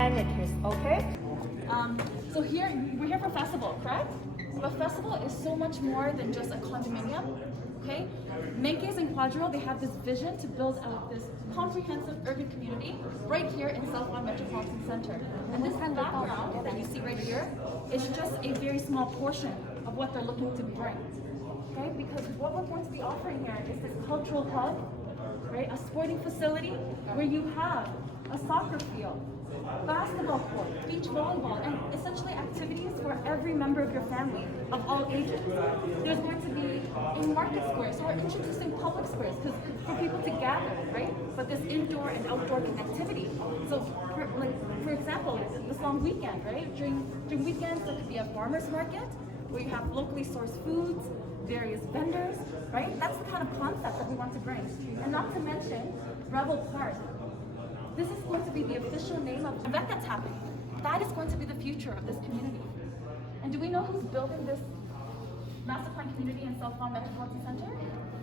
amenities, okay? So here, we're here for festival, correct? But festival is so much more than just a condominium, okay? Menkes and Quadro, they have this vision to build out this comprehensive urban community right here in South Lawn Metropolitan Center. And this background that you see right here is just a very small portion of what they're looking to bring, okay? Because what we're going to be offering here is this cultural hub, right? A sporting facility where you have a soccer field, basketball court, beach volleyball, and essentially activities for every member of your family of all ages. There's going to be a market square, so we're introducing public squares because for people to gather, right? But this indoor and outdoor connectivity. So, for example, this long weekend, right? During weekends, there could be a farmer's market where you have locally sourced foods, various vendors, right? That's the kind of concept that we want to bring. And not to mention Rebel Park. This is going to be the official name of the event that's happening. That is going to be the future of this community. And do we know who's building this master plan community in South Lawn Metropolitan Center?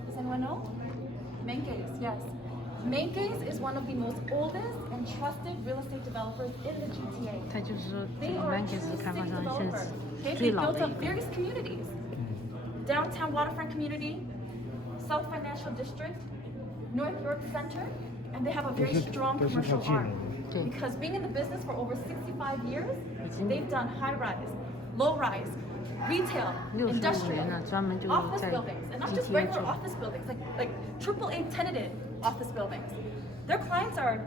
Does anyone know? Menkes, yes. Menkes is one of the most oldest and trusted real estate developers in the GTA. They are a true city developer. Okay? They built up various communities. Downtown Waterfront Community, South Financial District, North York Center, and they have a very strong commercial arm. Because being in the business for over 65 years, they've done high-rise, low-rise, retail, industrial, office buildings, and not just regular office buildings, like AAA tenanted office buildings. Their clients are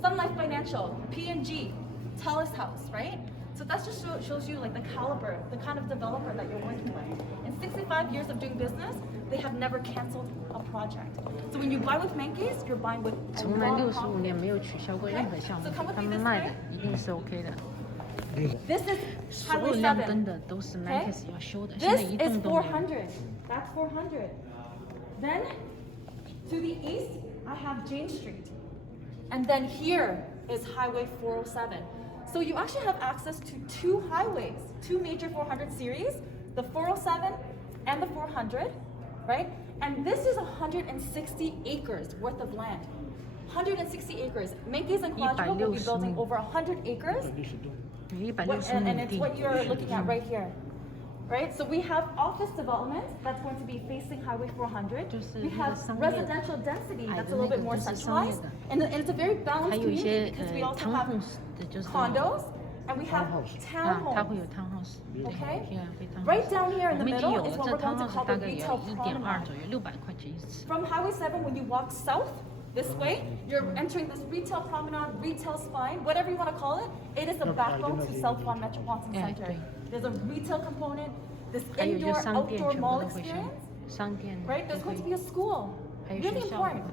Sun Life Financial, P&G, Telus House, right? So that just shows you like the caliber, the kind of developer that you're working with. In 65 years of doing business, they have never canceled a project. So when you buy with Menkes, you're buying with a long confidence. So come with me this way. This is Highway 7. Okay? This is 400. That's 400. Then to the east, I have Jane Street. And then here is Highway 407. So you actually have access to two highways, two major 400 series, the 407 and the 400, right? And this is 160 acres worth of land. 160 acres. Menkes and Quadro will be building over 100 acres. And it's what you're looking at right here. Right? So we have office development that's going to be facing Highway 400. We have residential density that's a little bit more centralized. And it's a very balanced community because we also have condos and we have townhomes. Okay? Right down here in the middle is what we're going to call the retail promenade. From Highway 7, when you walk south this way, you're entering this retail promenade, retail spine, whatever you want to call it. It is the backbone to South Lawn Metropolitan Center. There's a retail component, this indoor-outdoor mall experience, right? There's going to be a school. Really important.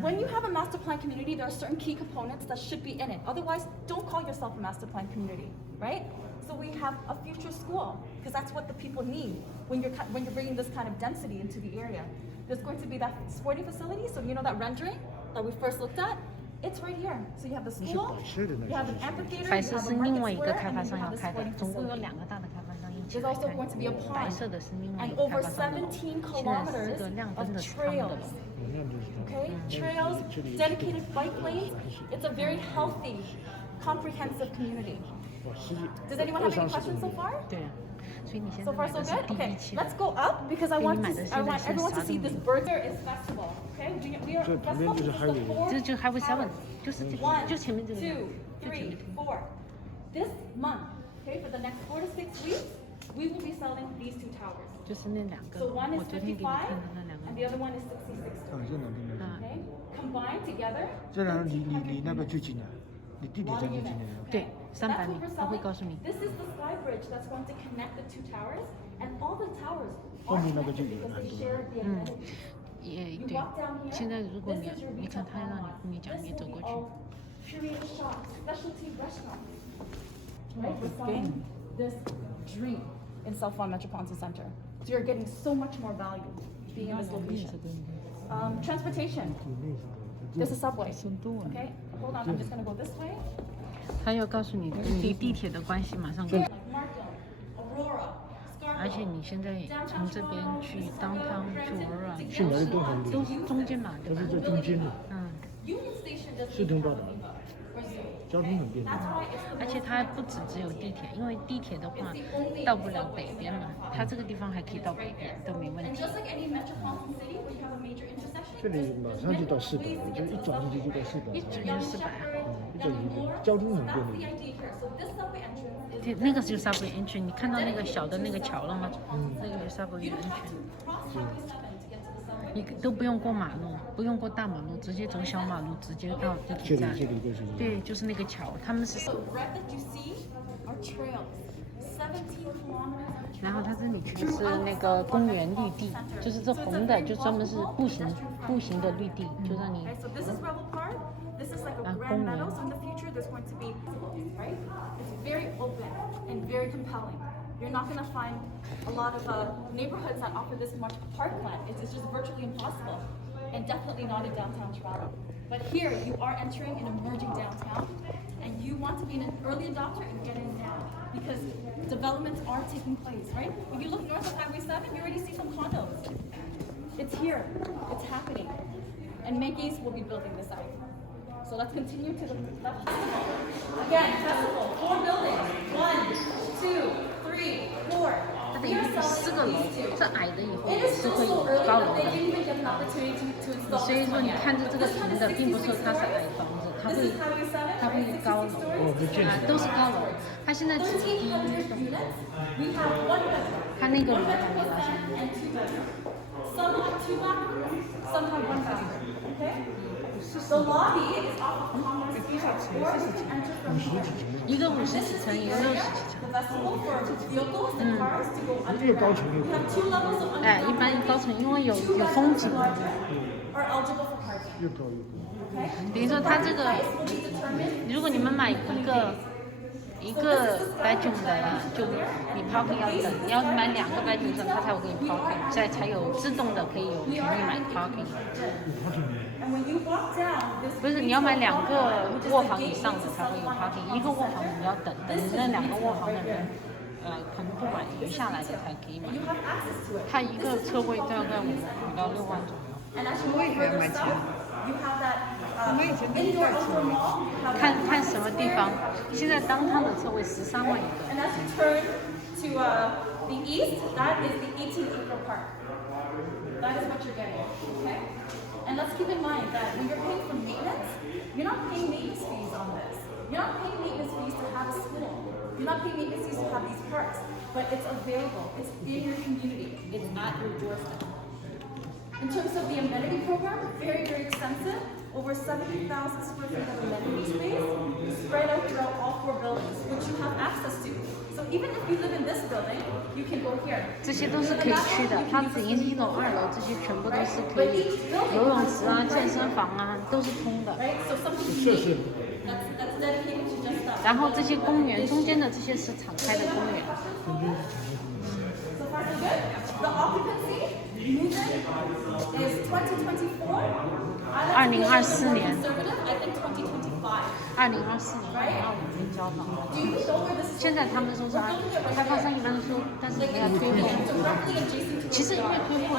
When you have a master plan community, there are certain key components that should be in it. Otherwise, don't call yourself a master plan community, right? So we have a future school, because that's what the people need when you're bringing this kind of density into the area. There's going to be that sporting facility, so you know that rendering that we first looked at? It's right here. So you have the school, you have an amphitheater, you have a market square, and you have the sporting facility. There's also going to be a pond and over 17 kilometers of trails. Okay, trails, dedicated bike lanes. It's a very healthy, comprehensive community. Does anyone have any questions so far? So far, so good. Okay, let's go up because I want everyone to see this bird. There is festival. Okay, we are festival. This is the Highway 7. 1, 2, 3, 4. This month, okay, for the next 4 to 6 weeks, we will be selling these two towers. So one is 55 and the other one is 66. Okay, combined together. 这两个离那个最近的，离地铁站最近的。对，300米，他会告诉你。This is the sky bridge that's going to connect the two towers, and all the towers are connected because they share the amenities. 也对，现在如果你看他让你讲，你走过去。Curated shops, specialty restaurants, right? We're selling this dream in South Lawn Metropolitan Center. So you're getting so much more value being in this location. Transportation. There's a subway. Okay, hold on. I'm just going to go this way. 他要告诉你离地铁的关系马上更。而且你现在从这边去downtown去Aurora，去哪里都很都是中间嘛，对吧？都是在中间的。嗯。四通道的。交通很便利。而且它不只有地铁，因为地铁的话到不了北边嘛，它这个地方还可以到北边，都没问题。这里马上就到400了，就一转进去就到400。一转就400啊。一转进去，交通很便利。对，那个就是 subway entry， 你看到那个小的那个桥了吗？那个就是 subway entry。你都不用过马路，不用过大马路，直接走小马路，直接到地铁站。这里就是。对，就是那个桥，他们是。然后它这里就是那个公园绿地，就是这红的就专门是步行的绿地，就让你。公园。You're not going to find a lot of neighborhoods that offer this much parkland. It's just virtually impossible, and definitely not in downtown Toronto. But here, you are entering an emerging downtown, and you want to be an early adopter and get in now, because developments are taking place, right? When you look north of Highway 7, you already see some condos. It's here. It's happening. And Makeys will be building this site. So let's continue to the left. Again, festival, 4 buildings. 1, 2, 3, 4. 它等于4个楼，这矮的以后是会有高楼的。所以说你看着这个平的，并不是说它是矮房子，它会高楼啊，都是高楼。它现在只是第一栋，它那个楼还没拉上。Some have 2 bathrooms, some have 1 bathroom. Okay? The lobby is off of Commerce Street, or you can enter from here. 一个50几层，一个60几层。The festival for vehicles and cars to go underground. We have 2 levels of 哎，一般高层因为有风景。Are eligible for parking. 越高越高。Okay? 比如说它这个，如果你们买一个bedroom 的，就你 parking 要等，你要买2个bedroom 的，它才会给你 parking， 才有自动的可以有权利买 parking。不是，你要买2个卧房以上的才会有 parking， 1个卧房你要等那2个卧房的人，可能不管余下来的才可以买。它一个车位大概5到6万左右。车位还要买钱。我们以前都多少钱？看什么地方？现在当趟的车位13万1个。And as you turn to the east, that is the 18-acre park. That is what you're getting. Okay? And let's keep in mind that when you're paying for maintenance, you're not paying maintenance fees on this. You're not paying maintenance fees to have a school. You're not paying maintenance fees to have these parks. But it's available. It's in your community. It's at your doorstep. In terms of the amenity program, very, very extensive. Over 70,000 square feet of amenity space spread out throughout all 4 buildings, which you have access to. So even if you live in this building, you can go here. 这些都是可以去的，它只1楼、2楼这些全部都是可以，游泳池啊、健身房啊都是通的。设施。然后这些公园中间的这些是敞开的公园。The occupancy movement is 2024. 2024年。I think 2025. 2024年2025年交房。现在他们说是开发商一般说，但是不要推货。其实因为推货，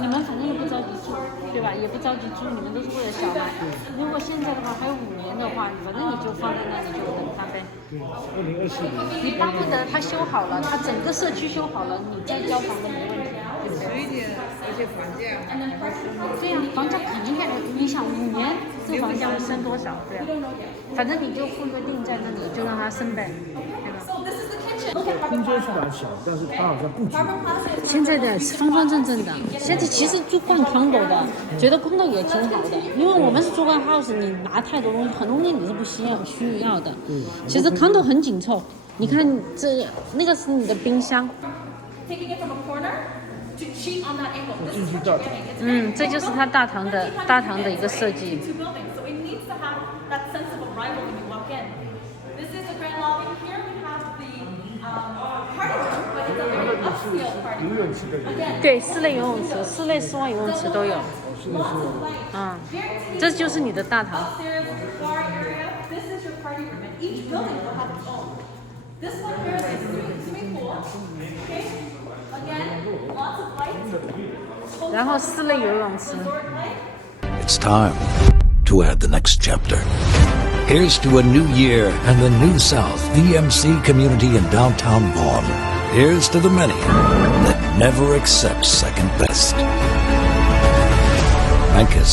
你们反正也不着急住，对吧？也不着急租，你们都是为了小孩。如果现在的话还有5年的话，反正你就放在那里就等它呗。对，2024年。你巴不得它修好了，它整个社区修好了，你再交房都没问题。而且房价。对呀，房价肯定你想5年这房价会升多少？对啊，反正你就付个定在那里，就让它升呗，对吧？空间虽然小，但是它好像布局。现在的方方正正的。现在其实住逛 Condo 的，觉得 Condo 也挺好的，因为我们是住惯 house， 你拿太多东西，很多东西你是不需要的。其实 Condo 很紧凑，你看这那个是你的冰箱。进去大堂。这就是它大堂的一个设计。游泳池的。对，室内游泳池、室内室外游泳池都有。这就是你的大堂。然后室内游泳池。It's time to add the next chapter. Here's to a new year and the New South VMC community in downtown Vaughan. Here's to the many that never accept second best. Mancus.